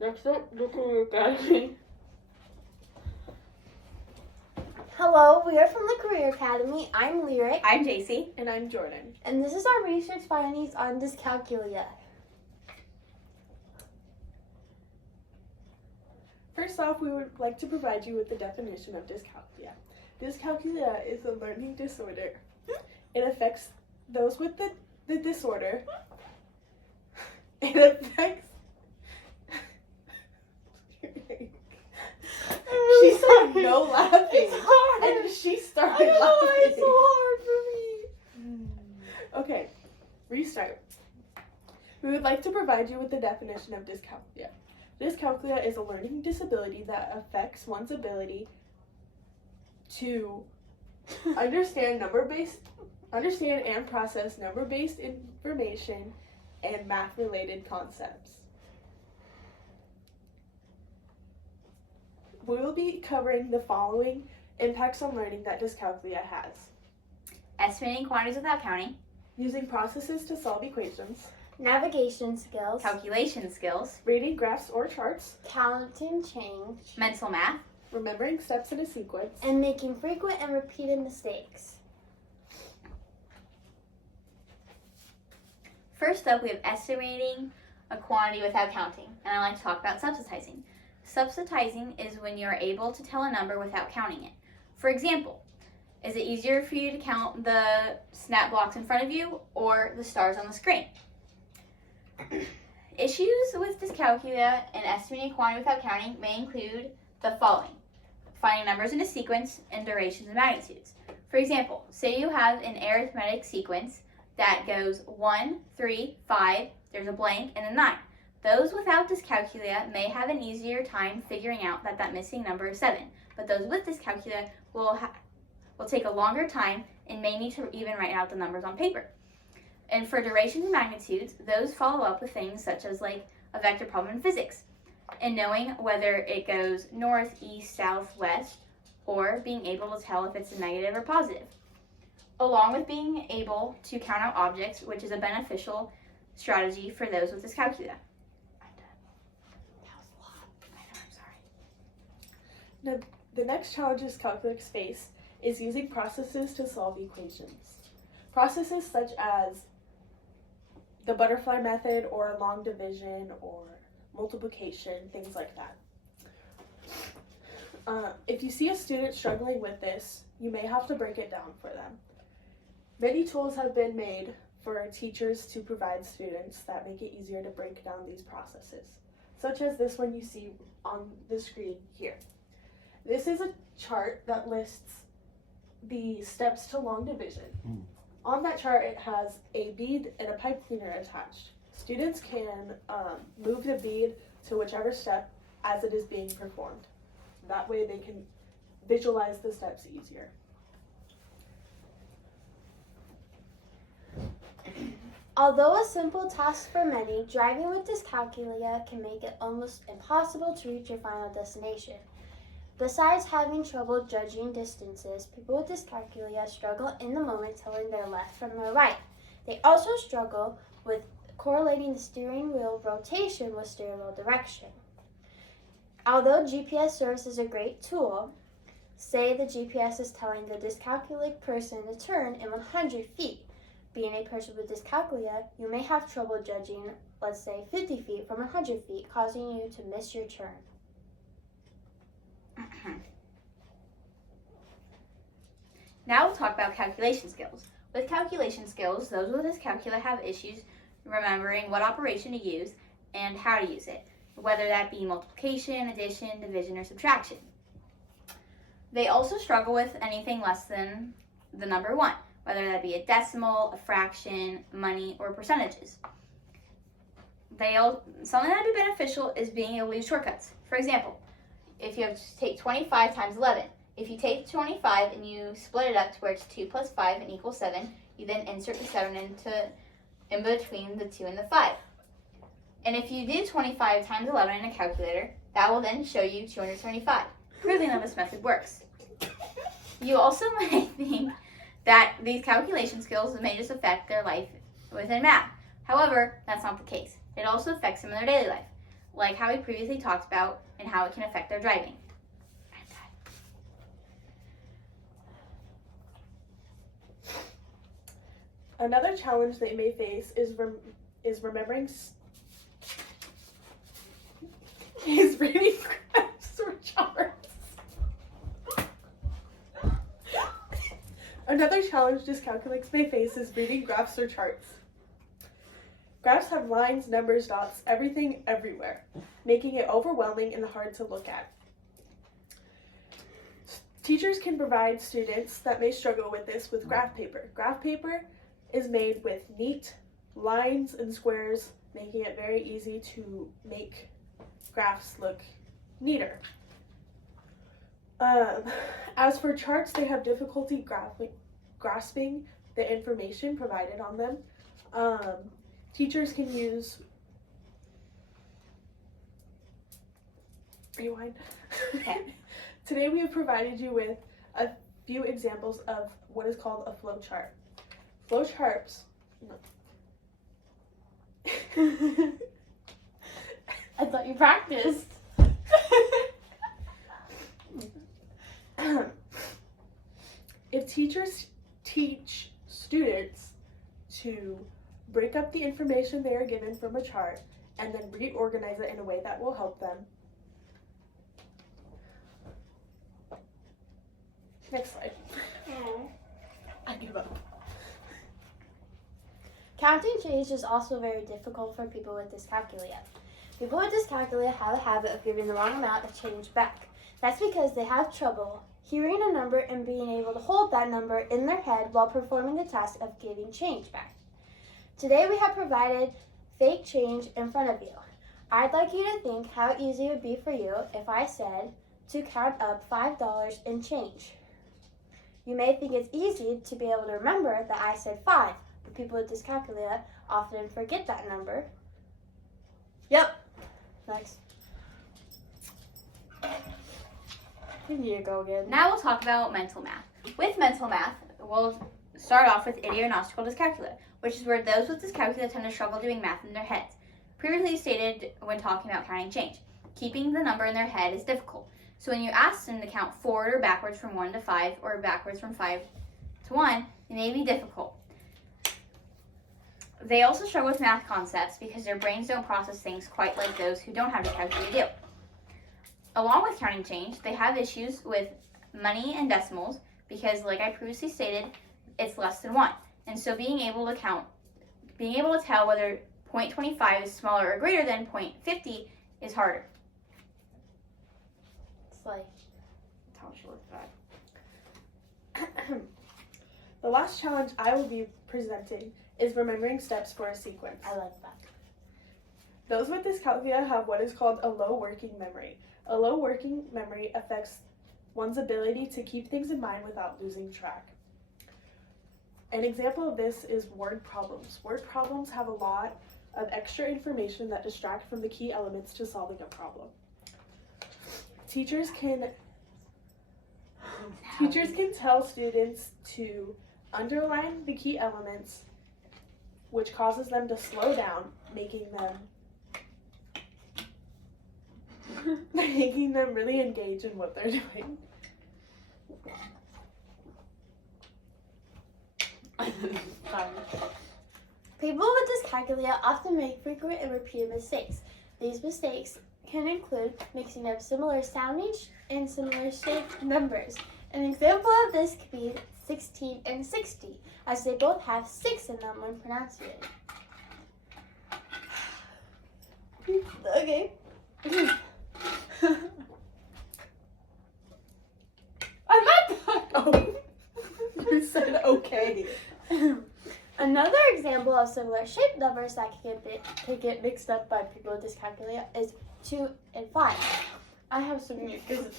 Next up, the Career Academy. Hello, we are from the Career Academy. I'm Lyric. I'm JC. And I'm Jordan. And this is our research findings on dyscalculia. First off, we would like to provide you with the definition of dyscalculia. Dyscalculia is a learning disorder. It affects those with the disorder. It affects... She said no laughing. It's hard. And she started I know, laughing. it's so hard for me. Okay, restart. We would like to provide you with the definition of dyscalculia. Dyscalculia is a learning disability that affects one's ability to understand and process number-based information and math-related concepts. We will be covering the following impacts on learning that dyscalculia has. Estimating quantities without counting. Using processes to solve equations. Navigation skills. Calculation skills. Reading graphs or charts. Counting change. Mental math. Remembering steps in a sequence. And making frequent and repeated mistakes. First up, we have estimating a quantity without counting, and I like to talk about substituting. Substituting is when you are able to tell a number without counting it. For example, is it easier for you to count the snap blocks in front of you or the stars on the screen? Issues with dyscalculia and estimating a quantity without counting may include the following: finding numbers in a sequence and durations and magnitudes. For example, say you have an arithmetic sequence that goes 1, 3, 5, there's a blank, and a 9. Those without dyscalculia may have an easier time figuring out that missing number is 7, but those with dyscalculia will take a longer time and may need to even write out the numbers on paper. And for durations and magnitudes, those follow up with things such as like a vector problem in physics, and knowing whether it goes north, east, south, west, or being able to tell if it's a negative or positive, along with being able to count out objects, which is a beneficial strategy for those with dyscalculia. The next challenge dyscalculics face is using processes to solve equations. Processes such as the butterfly method or long division or multiplication, things like that. If you see a student struggling with this, you may have to break it down for them. Many tools have been made for teachers to provide students that make it easier to break down these processes, such as this one you see on the screen here. This is a chart that lists the steps to long division. On that chart, it has a bead and a pipe cleaner attached. Students can move the bead to whichever step as it is being performed. That way they can visualize the steps easier. Although a simple task for many, driving with dyscalculia can make it almost impossible to reach your final destination. Besides having trouble judging distances, people with dyscalculia struggle in the moment telling their left from their right. They also struggle with correlating the steering wheel rotation with steering wheel direction. Although GPS serves as a great tool, say the GPS is telling the dyscalculic person to turn in 100 feet. Being a person with dyscalculia, you may have trouble judging, let's say, 50 feet from 100 feet, causing you to miss your turn. Now we'll talk about calculation skills. With calculation skills, those with dyscalculia have issues remembering what operation to use and how to use it, whether that be multiplication, addition, division, or subtraction. They also struggle with anything less than the number 1, whether that be a decimal, a fraction, money, or percentages. Something that would be beneficial is being able to use shortcuts. For example, if you have to take 25 times 11, if you take 25 and you split it up to where it's 2 plus 5 and equals 7, you then insert the 7 in between the 2 and the 5. And if you do 25 times 11 in a calculator, that will then show you 275, proving that this method works. You also may think that these calculation skills may just affect their life within math. However, that's not the case. It also affects them in their daily life. like how we previously talked about and how it can affect their driving. Another challenge they may face is reading graphs or charts. Another challenge dyscalculics may face is reading graphs or charts. Graphs have lines, numbers, dots, everything everywhere, making it overwhelming and hard to look at. Teachers can provide students that may struggle with this with graph paper. Graph paper is made with neat lines and squares, making it very easy to make graphs look neater. As for charts, they have difficulty grasping the information provided on them. Teachers can use rewind. Okay. Today we have provided you with a few examples of what is called a flow chart. Flow charts. I thought you practiced. If teachers teach students to break up the information they are given from a chart and then reorganize it in a way that will help them. Next slide. I give up. Counting change is also very difficult for people with dyscalculia. People with dyscalculia have a habit of giving the wrong amount of change back. That's because they have trouble hearing a number and being able to hold that number in their head while performing the task of giving change back. Today we have provided fake change in front of you. I'd like you to think how easy it would be for you if I said to count up $5 in change. You may think it's easy to be able to remember that I said 5, but people with dyscalculia often forget that number. Yep. Next. You need to go again. Now we'll talk about mental math. With mental math, we'll start off with idionostical dyscalculia, which is where those with dyscalculia tend to struggle doing math in their heads. Previously stated when talking about counting change, keeping the number in their head is difficult. So when you ask them to count forward or backwards from 1 to 5 or backwards from 5 to 1, it may be difficult. They also struggle with math concepts because their brains don't process things quite like those who don't have dyscalculia do. Along with counting change, they have issues with money and decimals because, like I previously stated, it's less than 1. And so being able to tell whether 0.25 is smaller or greater than 0.50 is harder. Slay. That's how it should look back. The last challenge I will be presenting is remembering steps for a sequence. I like that. Those with dyscalculia have what is called a low working memory. A low working memory affects one's ability to keep things in mind without losing track. An example of this is word problems. Word problems have a lot of extra information that distract from the key elements to solving a problem. Teachers can tell students to underline the key elements, which causes them to slow down, making them really engage in what they're doing. People with dyscalculia often make frequent and repeated mistakes. These mistakes can include mixing up similar sounding and similar shaped numbers. An example of this could be 16 and 60, as they both have 6 in them when pronouncing it. Okay. I'm not done. Oh, you said okay. Another example of similar shaped numbers that can get mixed up by people with dyscalculia is 2 and 5. I have some mucus.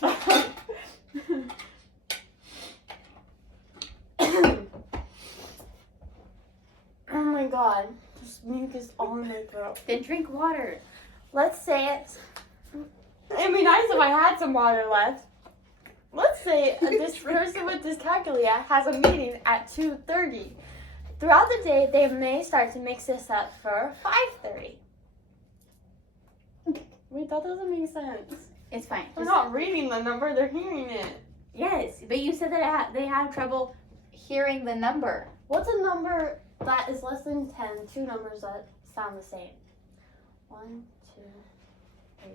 Oh my god, there's mucus all in my throat. Then drink water. Let's say it's. It'd be nice if I had some water left. Let's say this person with dyscalculia has a meeting at 2:30. Throughout the day, they may start to mix this up for 5:30. Wait, that doesn't make sense. It's fine. They're Just- not reading the number, they're hearing it. Yes, but you said that they have trouble hearing the number. What's a number that is less than 10? Two numbers that sound the same. 1, 2, 3.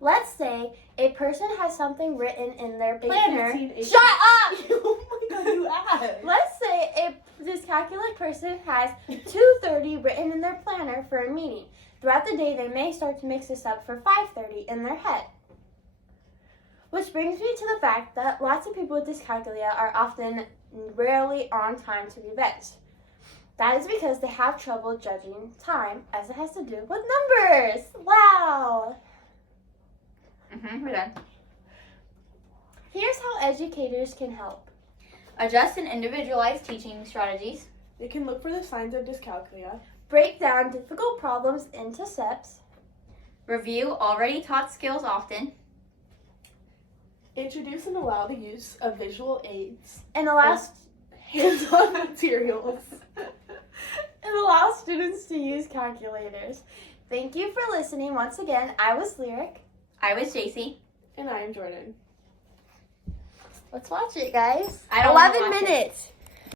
Let's say a person has something written in their planner. 8:15, 8:15. Shut up! Oh my god, you asked. Let's say a dyscalculic person has 2:30 written in their planner for a meeting. Throughout the day, they may start to mix this up for 5:30 in their head. Which brings me to the fact that lots of people with dyscalculia are often rarely on time to events. That is because they have trouble judging time, as it has to do with numbers. Wow! We're done. Here's how educators can help. Adjust and individualize teaching strategies. They can look for the signs of dyscalculia. Break down difficult problems into steps. Review already taught skills often. Introduce and allow the use of visual aids. And allow Hands-on materials. and allow students to use calculators. Thank you for listening once again. I was Lyric. I was JC. And I am Jordan. Let's watch it, guys. I don't wanna 11 watch it. minutes.